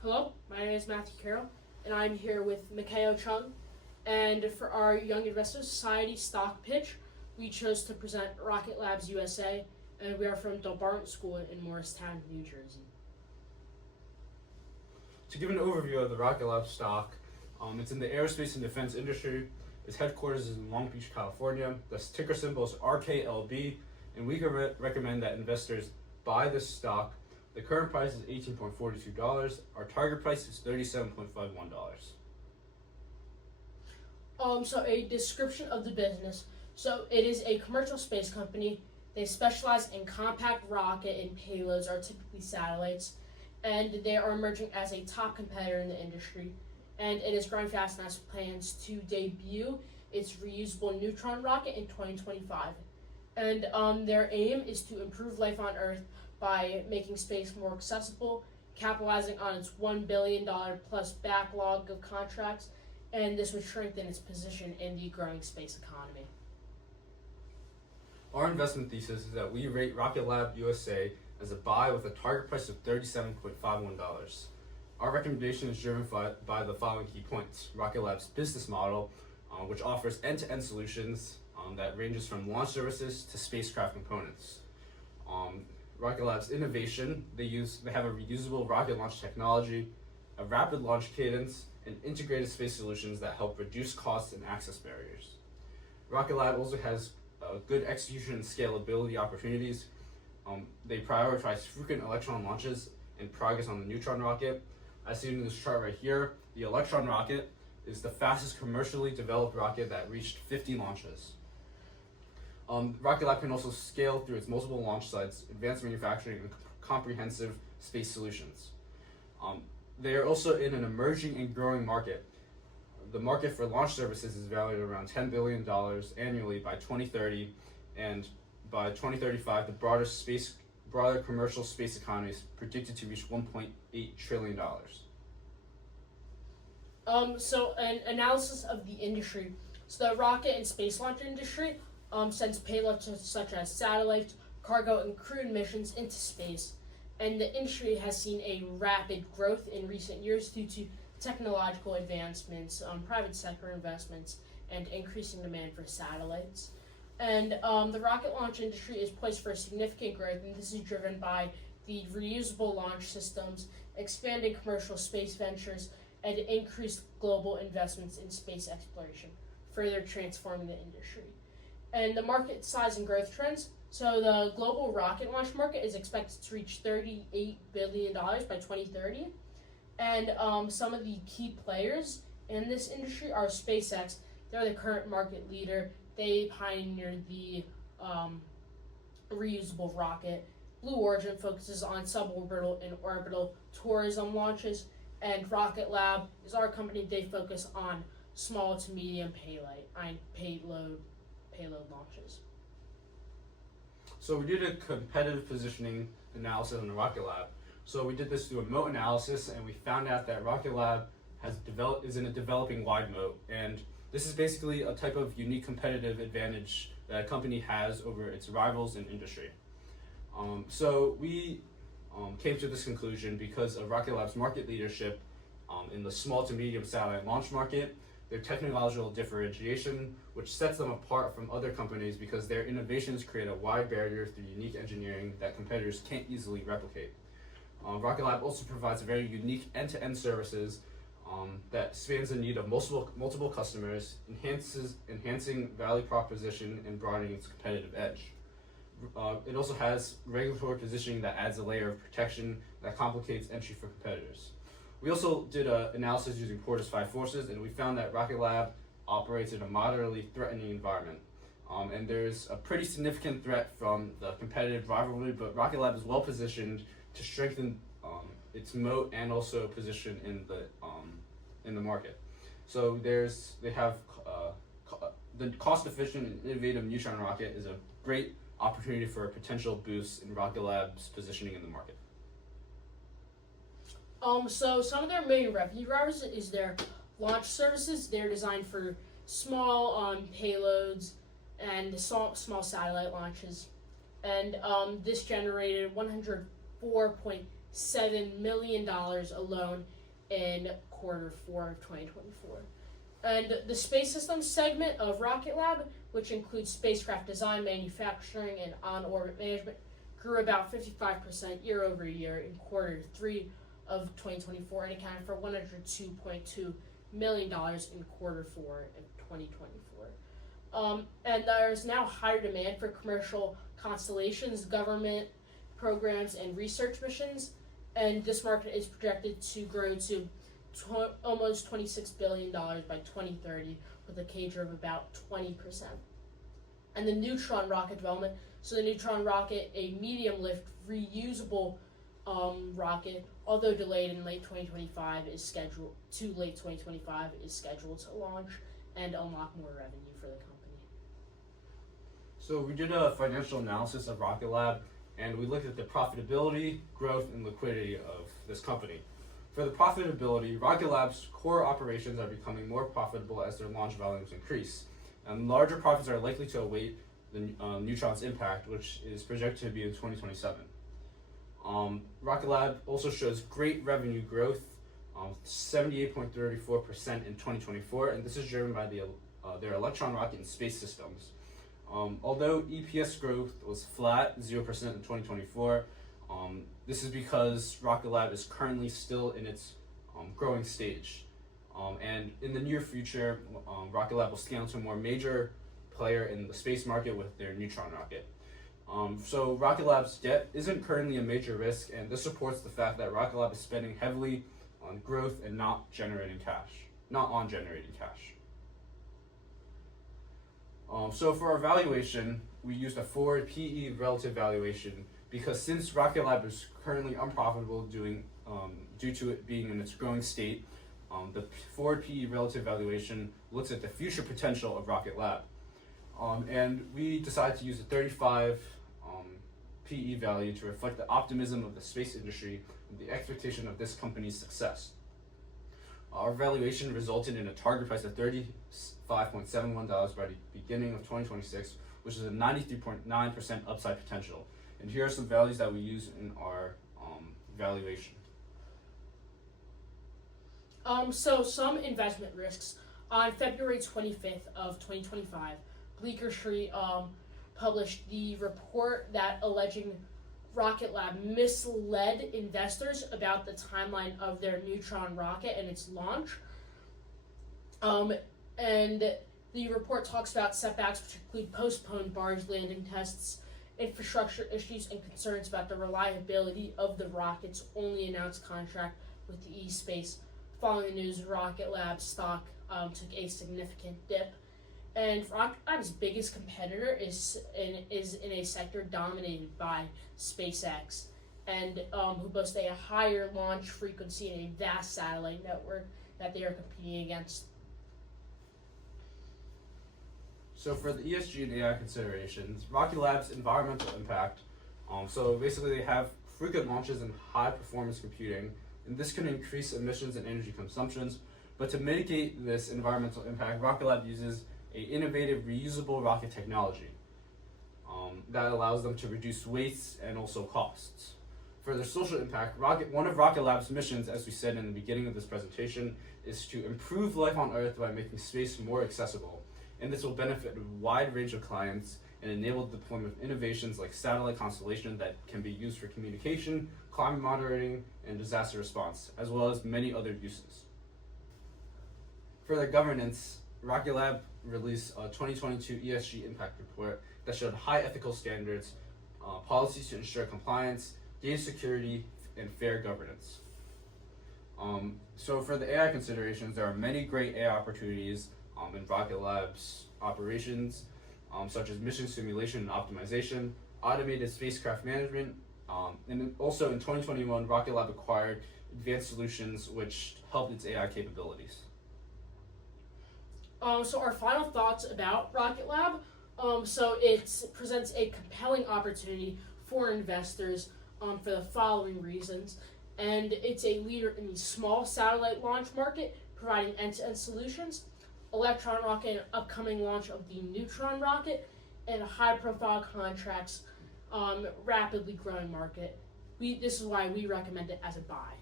Hello, my name is Matthew Carroll, and I'm here with Makayo Cheung. And for our Young Investors Society stock pitch, we chose to present Rocket Labs USA, and we are from Delbarton School in Morristown, New Jersey. To give an overview of the Rocket Lab stock, it's in the aerospace and defense industry. Its headquarters is in Long Beach, California. The ticker symbol is RKLB, and we can recommend that investors buy this stock. The current price is $18.42. Our target price is $37.51. So a description of the business. So it is a commercial space company. They specialize in compact rocket and payloads, are typically satellites, and they are emerging as a top competitor in the industry. And it is growing fast and has plans to debut its reusable neutron rocket in 2025. And their aim is to improve life on Earth by making space more accessible, capitalizing on its $1 billion plus backlog of contracts, and this would strengthen its position in the growing space economy. Our investment thesis is that we rate Rocket Lab USA as a buy with a target price of $37.51. Our recommendation is driven by the following key points. Rocket Lab's business model, which offers end-to-end solutions that ranges from launch services to spacecraft components. Rocket Lab's innovation, they have a reusable rocket launch technology, a rapid launch cadence, and integrated space solutions that help reduce costs and access barriers. Rocket Lab also has good execution and scalability opportunities. They prioritize frequent electron launches and progress on the neutron rocket. As seen in this chart right here, the Electron rocket is the fastest commercially developed rocket that reached 50 launches. Rocket Lab can also scale through its multiple launch sites, advanced manufacturing, and comprehensive space solutions. They are also in an emerging and growing market. The market for launch services is valued at around $10 billion annually by 2030, and by 2035, the broader commercial space economy is predicted to reach $1.8 trillion. So an analysis of the industry. So the rocket and space launch industry sends payloads such as satellites, cargo, and crewed missions into space. And the industry has seen a rapid growth in recent years due to technological advancements, private sector investments, and increasing demand for satellites. And the rocket launch industry is poised for significant growth, and this is driven by the reusable launch systems, expanding commercial space ventures, and increased global investments in space exploration, further transforming the industry. And the market size and growth trends. So the global rocket launch market is expected to reach $38 billion by 2030. And some of the key players in this industry are SpaceX. They're the current market leader. They pioneered the reusable rocket. Blue Origin focuses on suborbital and orbital tourism launches. And Rocket Lab is our company. They focus on small to medium payload launches. So we did a competitive positioning analysis on the Rocket Lab. So we did this through a moat analysis, and we found out that Rocket Lab is in a developing wide moat, and this is basically a type of unique competitive advantage that a company has over its rivals in industry. So we came to this conclusion because of Rocket Lab's market leadership in the small to medium satellite launch market, their technological differentiation, which sets them apart from other companies because their innovations create a wide barrier through unique engineering that competitors can't easily replicate. Rocket Lab also provides very unique end-to-end services that spans the need of multiple customers, enhancing value proposition and broadening its competitive edge. It also has regulatory positioning that adds a layer of protection that complicates entry for competitors. We also did an analysis using Porter's 5 forces, and we found that Rocket Lab operates in a moderately threatening environment. And there's a pretty significant threat from the competitive rivalry, but Rocket Lab is well positioned to strengthen its moat and also position in the market. So they have the cost-efficient and innovative neutron rocket is a great opportunity for a potential boost in Rocket Lab's positioning in the market. So some of their main revenue drivers is their launch services. They're designed for small payloads and small satellite launches. And this generated $104.8 $7 million alone in quarter 4 of 2024. And the space systems segment of Rocket Lab, which includes spacecraft design, manufacturing, and on-orbit management, grew about 55% year over year in quarter 3 of 2024 and accounted for $102.2 million in quarter 4 of 2024. And there's now higher demand for commercial constellations, government programs, and research missions, and this market is projected to grow to almost $26 billion by 2030 with a CAGR of about 20%. And the neutron rocket development, so the neutron rocket, a medium lift reusable rocket, although delayed in late 2025, is scheduled to launch and unlock more revenue for the company. So we did a financial analysis of Rocket Lab, and we looked at the profitability, growth, and liquidity of this company. For the profitability, Rocket Lab's core operations are becoming more profitable as their launch volumes increase, and larger profits are likely to await the neutron's impact, which is projected to be in 2027. Rocket Lab also shows great revenue growth, 78.34% in 2024, and this is driven by their Electron rocket and space systems. Although EPS growth was flat, 0% in 2024, this is because Rocket Lab is currently still in its growing stage. And in the near future, Rocket Lab will scale to a more major player in the space market with their neutron rocket. So Rocket Lab's debt isn't currently a major risk, and this supports the fact that Rocket Lab is spending heavily on growth and not on generating cash. So for our valuation, we used a forward PE relative valuation because since Rocket Lab is currently unprofitable due to it being in its growing state, the forward PE relative valuation looks at the future potential of Rocket Lab. And we decided to use a 35 PE value to reflect the optimism of the space industry and the expectation of this company's success. Our valuation resulted in a target price of $35.71 by the beginning of 2026, which is a 93.9% upside potential. And here are some values that we use in our valuation. So some investment risks. On February 25th of 2025, Bleecker Street published the report that alleging Rocket Lab misled investors about the timeline of their neutron rocket and its launch. And the report talks about setbacks, which include postponed barge landing tests, infrastructure issues, and concerns about the reliability of the rocket's only announced contract with the E-Space. Following the news, Rocket Lab stock took a significant dip. And Rocket Lab's biggest competitor is in a sector dominated by SpaceX, and who boast a higher launch frequency and a vast satellite network that they are competing against. So for the ESG and AI considerations, Rocket Lab's environmental impact, so basically they have frequent launches in high performance computing, and this can increase emissions and energy consumptions. But to mitigate this environmental impact, Rocket Lab uses an innovative reusable rocket technology that allows them to reduce waste and also costs. For their social impact, one of Rocket Lab's missions, as we said in the beginning of this presentation, is to improve life on Earth by making space more accessible. And this will benefit a wide range of clients and enable the deployment of innovations like satellite constellation that can be used for communication, climate monitoring, and disaster response, as well as many other uses. For their governance, Rocket Lab released a 2022 ESG impact report that showed high ethical standards, policies to ensure compliance, data security, and fair governance. So for the AI considerations, there are many great AI opportunities in Rocket Lab's operations, such as mission simulation and optimization, automated spacecraft management, and also in 2021, Rocket Lab acquired Advanced Solutions, which helped its AI capabilities. So our final thoughts about Rocket Lab. So it presents a compelling opportunity for investors for the following reasons. And it's a leader in the small satellite launch market, providing end-to-end solutions, Electron rocket, and upcoming launch of the neutron rocket, and high-profile contracts, rapidly growing market. this is why we recommend it as a buy.